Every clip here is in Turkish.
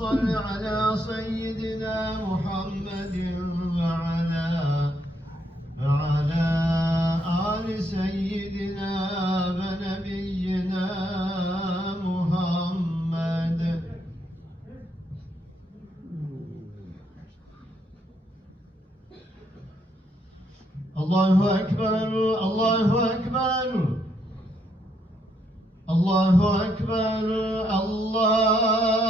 صل على سيدنا محمد وعلى وعلى آل سيدنا ونبينا محمد الله أكبر الله أكبر الله أكبر الله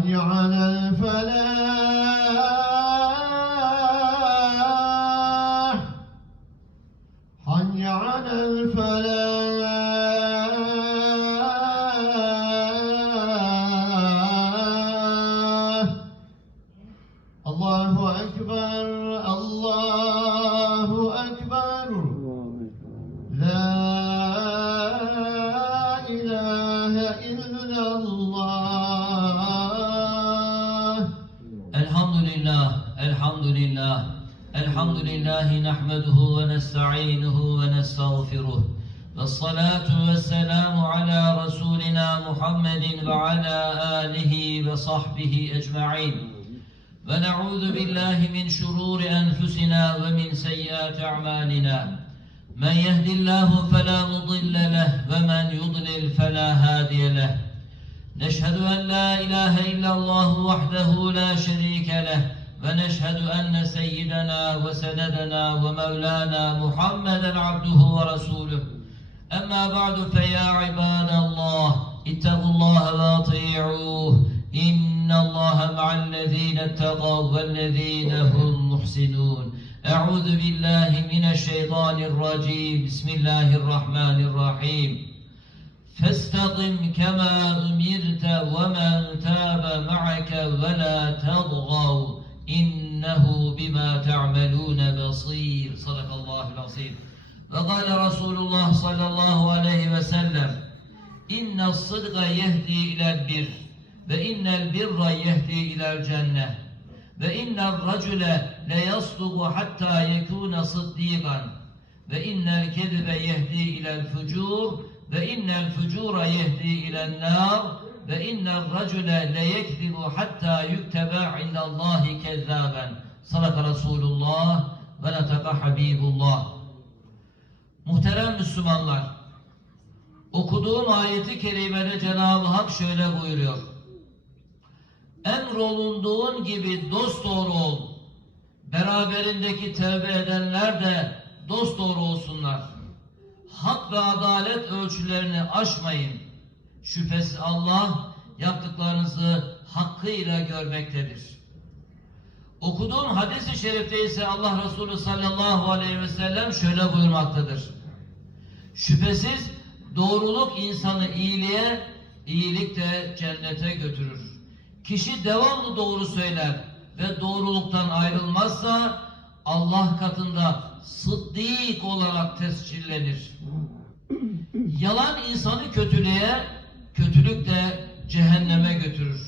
حي على الفلاح حي على الفلاح الله أكبر لله نحمده ونستعينه ونستغفره. والصلاة والسلام على رسولنا محمد وعلى آله وصحبه أجمعين. ونعوذ بالله من شرور أنفسنا ومن سيئات أعمالنا. من يهد الله فلا مضل له ومن يضلل فلا هادي له. نشهد أن لا إله إلا الله وحده لا شريك له. ونشهد أن سيدنا وسندنا ومولانا محمدا عبده ورسوله. أما بعد فيا عباد الله اتقوا الله وأطيعوه. إن الله مع الذين اتقوا والذين هم محسنون. أعوذ بالله من الشيطان الرجيم. بسم الله الرحمن الرحيم. فاستقم كما أمرت ومن تاب معك ولا تطغوا. إنه بما تعملون بصير. صدق الله العظيم. وقال رسول الله صلى الله عليه وسلم إن الصدق يهدي إلى البر وإن البر يهدي إلى الجنة وإن الرجل ليصدق حتى يكون صديقا وإن الكذب يهدي إلى الفجور وإن الفجور يهدي إلى النار ve inne racule le yekzibu hatta yuktebe indallahi kezzaben. Sadaka Resulullah ve netaka Habibullah. Muhterem Müslümanlar, okuduğum ayeti kerimede Cenab-ı Hak şöyle buyuruyor. Emrolunduğun gibi dost doğru ol. Beraberindeki tevbe edenler de dost doğru olsunlar. Hak ve adalet ölçülerini aşmayın Şüphesiz Allah yaptıklarınızı hakkıyla görmektedir. Okuduğum hadis-i şerifte ise Allah Resulü sallallahu aleyhi ve sellem şöyle buyurmaktadır. Şüphesiz doğruluk insanı iyiliğe, iyilik de cennete götürür. Kişi devamlı doğru söyler ve doğruluktan ayrılmazsa Allah katında sıddık olarak tescillenir. Yalan insanı kötülüğe, kötülük de cehenneme götürür.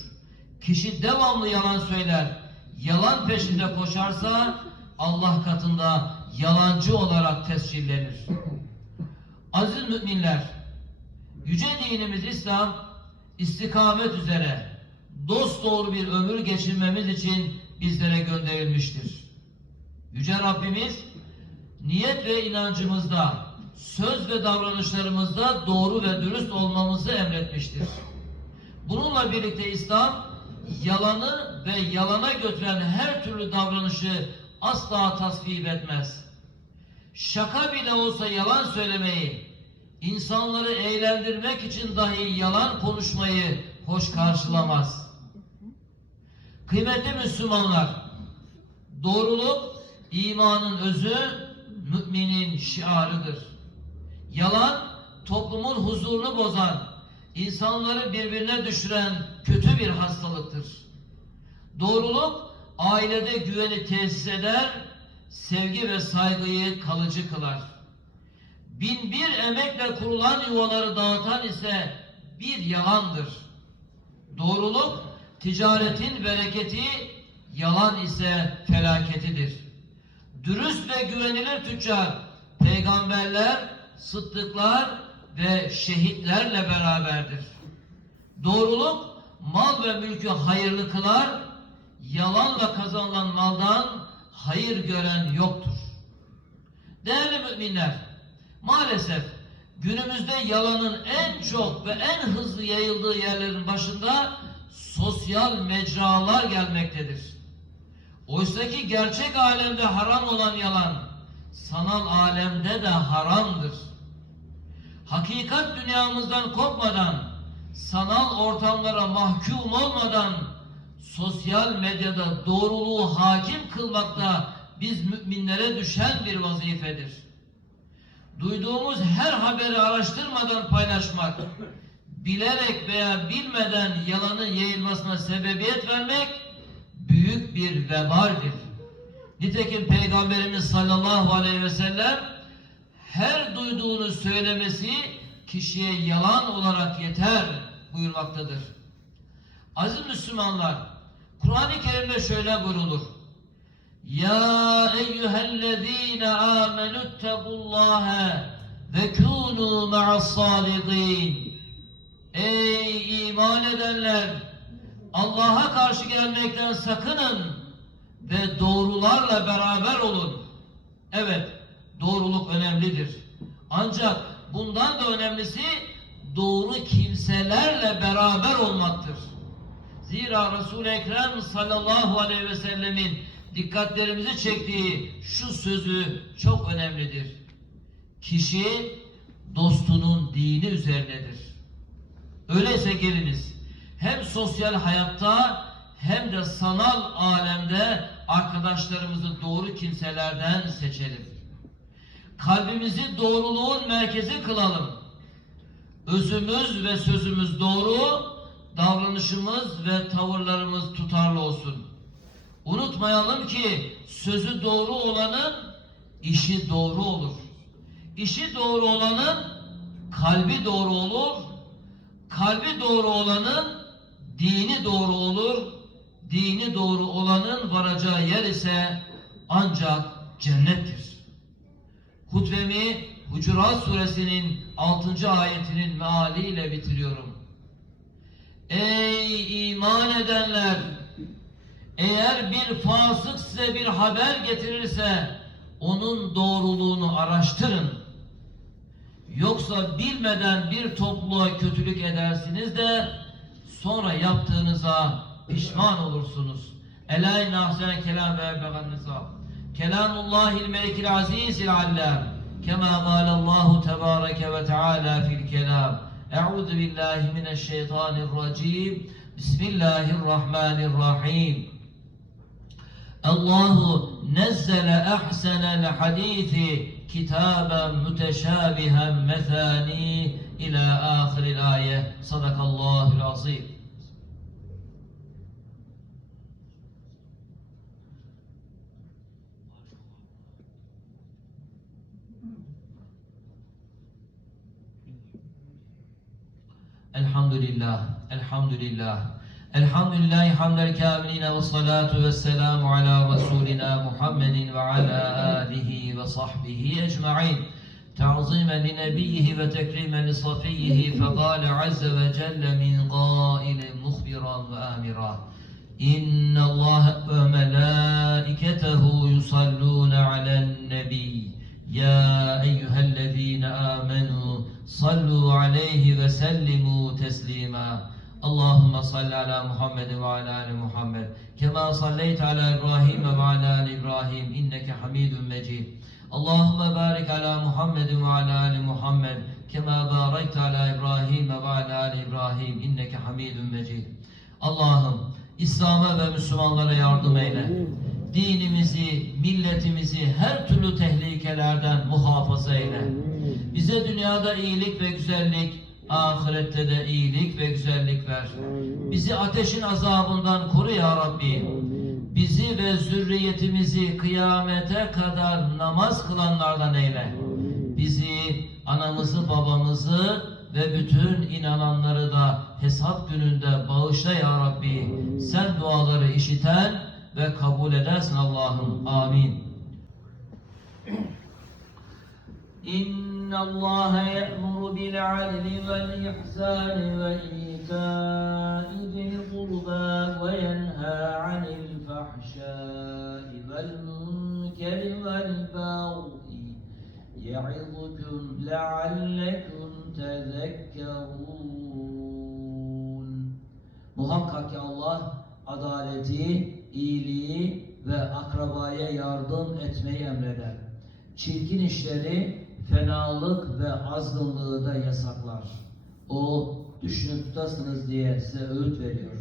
Kişi devamlı yalan söyler, yalan peşinde koşarsa Allah katında yalancı olarak tescillenir. Aziz müminler, yüce dinimiz İslam istikamet üzere dost doğru bir ömür geçirmemiz için bizlere gönderilmiştir. Yüce Rabbimiz niyet ve inancımızda, söz ve davranışlarımızda doğru ve dürüst olmamızı emretmiştir. Bununla birlikte İslam yalanı ve yalana götüren her türlü davranışı asla tasvip etmez. Şaka bile olsa yalan söylemeyi, insanları eğlendirmek için dahi yalan konuşmayı hoş karşılamaz. Kıymetli Müslümanlar, doğruluk imanın özü, müminin şiarıdır. Yalan, toplumun huzurunu bozan, insanları birbirine düşüren kötü bir hastalıktır. Doğruluk, ailede güveni tesis eder, sevgi ve saygıyı kalıcı kılar. Bin bir emekle kurulan yuvaları dağıtan ise bir yalandır. Doğruluk, ticaretin bereketi, yalan ise felaketidir. Dürüst ve güvenilir tüccar, peygamberler, sıddıklar ve şehitlerle beraberdir. Doğruluk, mal ve mülkü hayırlı kılar, yalanla kazanılan maldan hayır gören yoktur. Değerli müminler, maalesef günümüzde yalanın en çok ve en hızlı yayıldığı yerlerin başında sosyal mecralar gelmektedir. Oysaki gerçek alemde haram olan yalan, sanal alemde de haramdır. Hakikat dünyamızdan kopmadan, sanal ortamlara mahkum olmadan, sosyal medyada doğruluğu hakim kılmakta biz müminlere düşen bir vazifedir. Duyduğumuz her haberi araştırmadan paylaşmak, bilerek veya bilmeden yalanın yayılmasına sebebiyet vermek büyük bir vebaldir. Nitekim Peygamberimiz sallallahu aleyhi ve sellem her duyduğunu söylemesi kişiye yalan olarak yeter buyurmaktadır. Aziz Müslümanlar, Kur'an-ı Kerim'de şöyle buyrulur. Ya eyyühellezine amenüttekullâhe ve kûnû ma'as-sâliqîn. Ey iman edenler! Allah'a karşı gelmekten sakının ve doğrularla beraber olun. Evet, doğruluk önemlidir. Ancak bundan da önemlisi doğru kimselerle beraber olmaktır. Zira Resul-i Ekrem sallallahu aleyhi ve sellemin dikkatlerimizi çektiği şu sözü çok önemlidir. Kişi dostunun dini üzerinedir. Öyleyse geliniz hem sosyal hayatta hem de sanal alemde arkadaşlarımızı doğru kimselerden seçelim. Kalbimizi doğruluğun merkezi kılalım. Özümüz ve sözümüz doğru, davranışımız ve tavırlarımız tutarlı olsun. Unutmayalım ki sözü doğru olanın işi doğru olur. İşi doğru olanın kalbi doğru olur. Kalbi doğru olanın dini doğru olur. Dini doğru olanın varacağı yer ise ancak cennettir. Hutbemi Hucurat suresinin 6. ayetinin mealiyle bitiriyorum. Ey iman edenler! Eğer bir fasık size bir haber getirirse onun doğruluğunu araştırın. Yoksa bilmeden bir topluluğa kötülük edersiniz de sonra yaptığınıza pişman olursunuz. Ela nahşen kelam ve began nisa. Kelamullahil melikil azizil allam. Kema galallahu tebareke ve teala fil kelam. Euzu billahi mineşşeytanirracim. Bismillahirrahmanirrahim. Allahu nezzele ahsenel hadithi kitaben müteşabihen methani ila ahiril ayet. Sadakallahul azim. العظيم الحمد لله الحمد لله الحمد لله حمد الكاملين والصلاة والسلام على رسولنا محمد وعلى آله وصحبه أجمعين تعظيما لنبيه وتكريما لصفيه فقال عز وجل من قائل مخبرا وآمرا إن الله صلوا عليه وسلموا تسليما اللهم صل على محمد وعلى صليت على إبراهيم وعلى آل إبراهيم إنك حميد مجيد اللهم بارك على محمد وعلى آل محمد كما باركت على إبراهيم وعلى آل إبراهيم إنك حميد مجيد Allah'ım İslam'a ve Müslümanlara yardım eyle. Dinimizi, milletimizi her türlü tehlikelerden muhafaza eyle. Bize dünyada iyilik ve güzellik, Ahirette de iyilik ve güzellik ver. Bizi ateşin azabından koru ya Rabbi. Bizi ve zürriyetimizi kıyamete kadar namaz kılanlardan eyle. Bizi, anamızı, babamızı ve bütün inananları da hesap gününde bağışla ya Rabbi. Sen duaları işiten ve kabul edersin Allah'ım. Amin. İnna Allah'a بالعدل والإحسان وإيتاء ذي القربى وينهى عن الفحشاء والمنكر والبغي يعظكم لعلكم تذكرون Muhakkak ki Allah adaleti, iyiliği ve akrabaya yardım etmeyi emreder. Çirkin işleri, fenalık ve azgınlığı da yasaklar. O düşünüp tutasınız diye size öğüt veriyor.